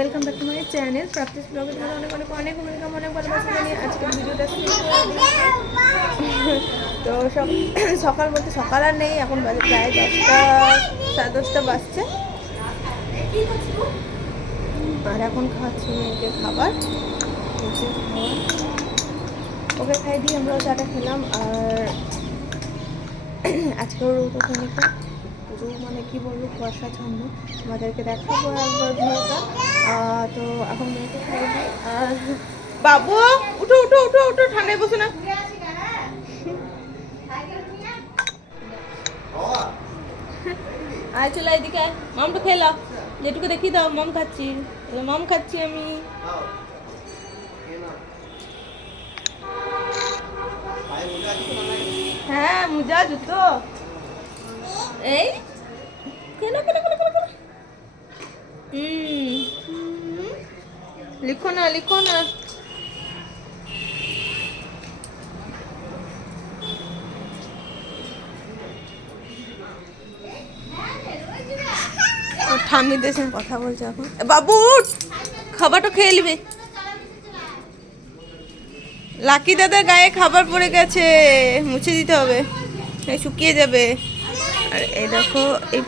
Welcome back to my channel practice ব্লগে তোমাদের অনেক অনেক অনেক ওয়েলকাম অনেক ভালোবাসা জানিয়ে আজকে ভিডিওটা। তো সক- সকাল বলতে সকাল আর নেই, এখন বাজে প্রায় দশটা, সাড়ে দশটা বাজছে আর এখন খাচ্ছি মেয়েকে খাবার খাবার। ওকে খাই দিয়ে আমরাও চাটা খেলাম, আর আজকেও রোদ ওখানে পুরো মানে কি বলব, কুয়াশা ছন্ন আমাদেরকে দেখাবো একবার ভিউটা তো এখন মেয়েকে দিই। আর বাবু, উঠো উঠো উঠো উঠো, ঠান্ডায় বসো না। আয়, চলে এদিকে মামটা খেলা যেটুকু দেখি দাও, মম খাচ্ছি। মম খাচ্ছি আমি। হ্যাঁ মুজা, জুতো। এই। কেন কেন কেন হুম লিখো না লিখো না। ঠাম্মিদের সঙ্গে কথা বলছে এখন। বাবু খাবারটা খেয়ে নিবে। লাকি দাদার গায়ে খাবার পড়ে গেছে, মুছে দিতে হবে, শুকিয়ে যাবে। আর এই দেখো, এই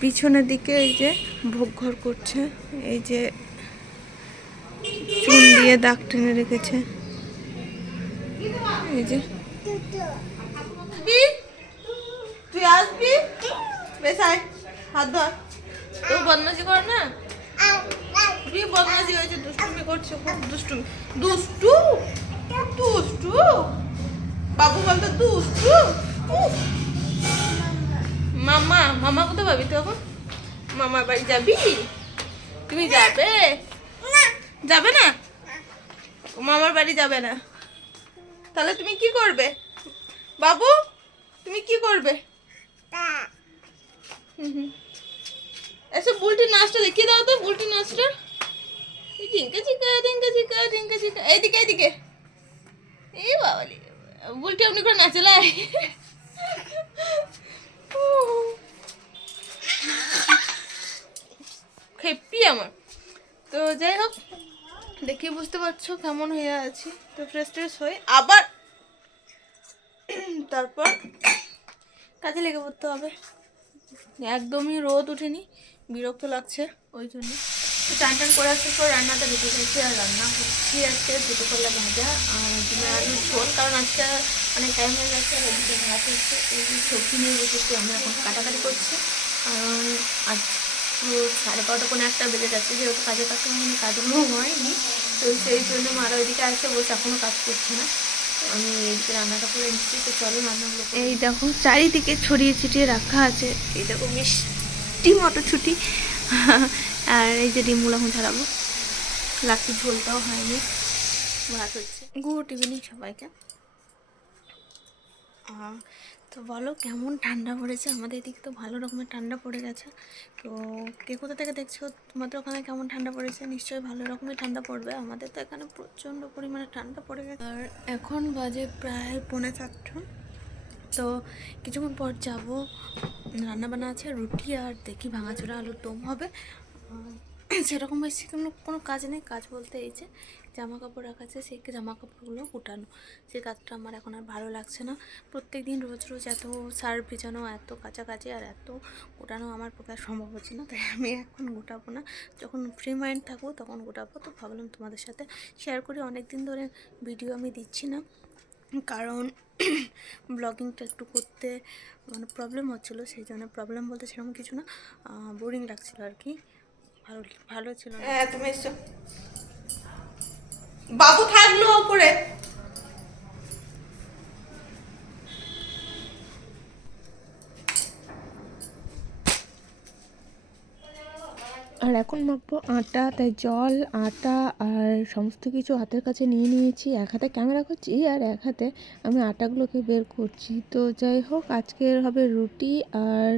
পিছনের দিকে এই যে ভোগ ঘর করছে, এই যে চুন দিয়ে দাগ টেনে রেখেছে। এই যে। তুই আসবি? বেশ, আয়, হাত ধর। তোর বদমাসি কর না? খুবই বদমাসি হয়েছে, দুষ্টুমি করছে, খুব দুষ্টুমি। দুষ্টু? দুষ্টু? বাবু বলতো দুষ্টু? উফ। মামা মামা কোথায় পাবি তখন মামার বাড়ি যাবি? তুমি যাবে? যাবে না? মামার বাড়ি যাবে না। তাহলে তুমি কি করবে? বাবু তুমি কি করবে? হুম হুম। এসে বুলটির নাচটা দেখিয়ে দাও তো বুলটির নাচটা। ঝিঙ্কা ঝিঙ্কা ঝিঙ্কা ঝিঙ্কা ঝিঙ্কা ঝিঙ্কা। এইদিকে এইদিকে। এই বাবালি বুলটি আপনি করে নাচে লাই। বুঝতে পারছ কেমন হয়ে আছি? তো ফ্রেশ ট্রেশ হয়ে আবার তারপর কাজে লেগে পড়তে হবে। একদমই রোদ উঠেনি, বিরক্ত লাগছে ওই জন্য। তো চান টান করে আসার পর রান্নাটা ঢুকে গেছি আর রান্না করছি আজকে দুটো করলা ভাজা আর ডিমের আলুর ঝোল। কারণ আজকে অনেক টাইম হয়ে গেছে আর এদিকে ভাত হচ্ছে, এই সবজি নিয়ে বসেছি আমরা এখন কাটাকাটি করছি। কারণ আজ সাড়ে বারোটা কোনো একটা বেজে যাচ্ছে, যেহেতু কাজের কাছে কাজগুলো হয়নি। তো সেই জন্য মারা ওইদিকে আসছে বসে এখনও কাজ করছে না। আমি এইদিকে রান্নাটা করে নিচ্ছি তো চলো রান্নাগুলো এই দেখো চারিদিকে ছড়িয়ে ছিটিয়ে রাখা আছে। এই দেখো মিষ্টি মতো মটরছুটি আর এই যে ডিমগুলো এখন ছাড়াবো লাকি ঝোলটাও হয়নি ভাত হচ্ছে গুড ইভিনিং সবাইকে। তো বলো, কেমন ঠান্ডা পড়েছে? আমাদের এদিকে তো ভালো রকমের ঠান্ডা পড়ে গেছে। তো কে কোথা থেকে দেখছ? তোমাদের ওখানে কেমন ঠান্ডা পড়েছে? নিশ্চয়ই ভালো রকমের ঠান্ডা পড়বে। আমাদের তো এখানে প্রচণ্ড পরিমাণে ঠান্ডা পড়ে গেছে। আর এখন বাজে প্রায় পৌনে চারটা। তো কিছুক্ষণ পর যাব। রান্নাবান্না আছে, রুটি আর দেখি ভাঙাচোরা আলুর দম হবে। সেরকম বেশি কোনো কোনো কাজ নেই। কাজ বলতে এই যে জামা কাপড় রাখা আছে, সেই জামা কাপড়গুলো কুটানো সেই কাজটা আমার এখন আর ভালো লাগছে না। প্রত্যেক দিন রোজ রোজ এত সার ভিজানো, এত কাছাকাছি আর এত গোটানো আমার পক্ষে সম্ভব হচ্ছে না। তাই আমি এখন গোটাবো না। যখন ফ্রি মাইন্ড থাকব তখন গোটাবো। তো ভাবলাম তোমাদের সাথে শেয়ার করি। অনেক দিন ধরে ভিডিও আমি দিচ্ছি না। কারণ ব্লগিংটা একটু করতে মানে প্রবলেম হচ্ছিল। সেই জন্য প্রবলেম বলতে সেরকম কিছু না। বোরিং লাগছিল আর কি। ভালো ভালো ছিল হ্যাঁ তুমি এসছো বাবু থাকল ওপরে আর এখন মাখবো আটা, তাই জল, আটা আর সমস্ত কিছু হাতের কাছে নিয়ে নিয়েছি। এক হাতে ক্যামেরা করছি আর এক হাতে আমি আটাগুলোকে বের করছি। তো যাই হোক, আজকের হবে রুটি আর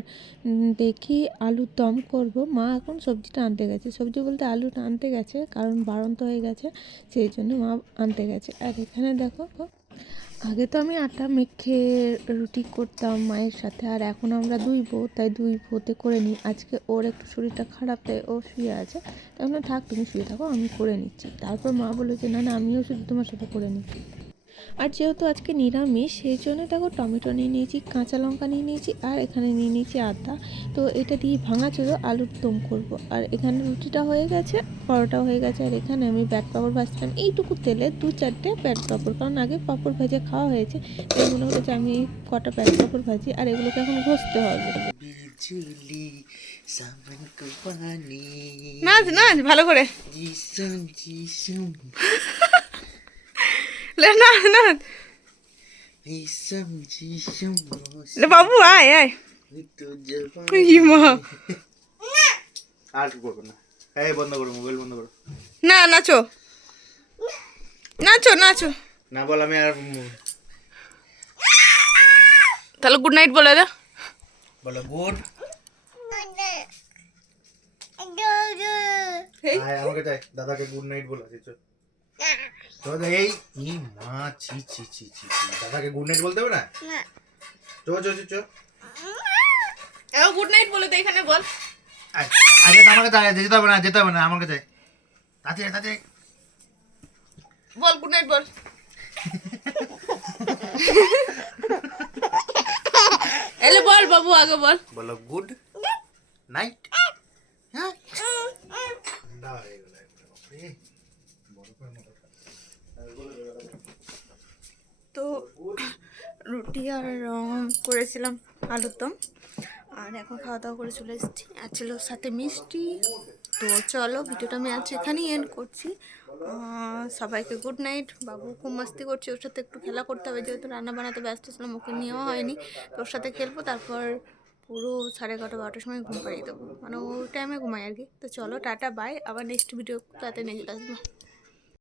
দেখি আলুর দম করব। মা এখন সবজিটা আনতে গেছে। সবজি বলতে আলুটা আনতে গেছে, কারণ বাড়ন্ত হয়ে গেছে, সেই জন্য মা আনতে গেছে। আর এখানে দেখো আগে তো আমি আটা মেখে রুটি করতাম মায়ের সাথে, আর এখন আমরা দুই বউ, তাই দুই বউতে করে নিই। আজকে ওর একটু শরীরটা খারাপ, তাই ও শুয়ে আছে। তাই থাক, তুমি শুয়ে থাকো, আমি করে নিচ্ছি। তারপর মা বলল যে, না না, আমিও শুধু তোমার সাথে করে নিচ্ছি। আর যেহেতু আজকে নিরামিষ সেই জন্য দেখো টমেটো নিয়ে নিয়েছি কাঁচা লঙ্কা নিয়ে নিয়েছি আর এখানে নিয়ে নিয়েছি আদা। তো এটা দিয়ে ভাঙা চোদো আলুর দম করব। আর এখানে রুটিটা হয়ে গেছে পরোটা হয়ে গেছে। আর এখানে আমি ব্যাট পাপড় ভাজতাম এইটুকু তেলে দু চারটে ব্যাট পাপড়। কারণ আগে পাপড় ভেজে খাওয়া হয়েছে তাই মনে হলো যে আমি কটা ব্যাট পাপড় ভাজি আর এগুলোকে এখন ঘষতে হবে। নাচ নাচ ভালো করে। Le আয় আয় ইমা আর বন্ধ করো মোবাইল বন্ধ করো না নাচো নাচো নাচো না বল আমি আর তাহলে গুড নাইট বলে দে গুড নাইট তো এই ই মা ছি ছি ছি ছি। দাদাকে গুড নাইট বলতে হবে না? চো চো চো চো। গুড নাইট বলে দে এখানে বল। আরে তো আমাকে চাই যেতে হবে না যেতে হবে না আমাকে চাই তাড়াতাড়ি তাড়াতাড়ি। বল গুড নাইট বল। এলে বল বাবু আগে বল। বলো গুড নাইট হ্যাঁ ঠান্ডা হয়ে গেল একবারে, বাপরে। বরফের মতো তো রুটি আর করেছিলাম আলুর দম। আর এখন খাওয়া দাওয়া করে চলে এসেছি। আর ছিল সাথে মিষ্টি। তো চলো, ভিডিওটা আমি আজ এখানেই এন্ড করছি। সবাইকে গুড নাইট বাবু খুব মাস্তি করছে, ওর সাথে একটু খেলা করতে হবে। যেহেতু রান্না বানাতে ব্যস্ত ছিলাম, ওকে নেওয়া হয়নি। তো ওর সাথে খেলব, তারপর পুরো সাড়ে এগারোটা বারোটার সময় ঘুম পাড়িয়ে দেবো। মানে ওই টাইমে ঘুমাই আর কি। তো চলো, টাটা বাই আবার নেক্সট ভিডিও তাতে নিয়ে চলে আসব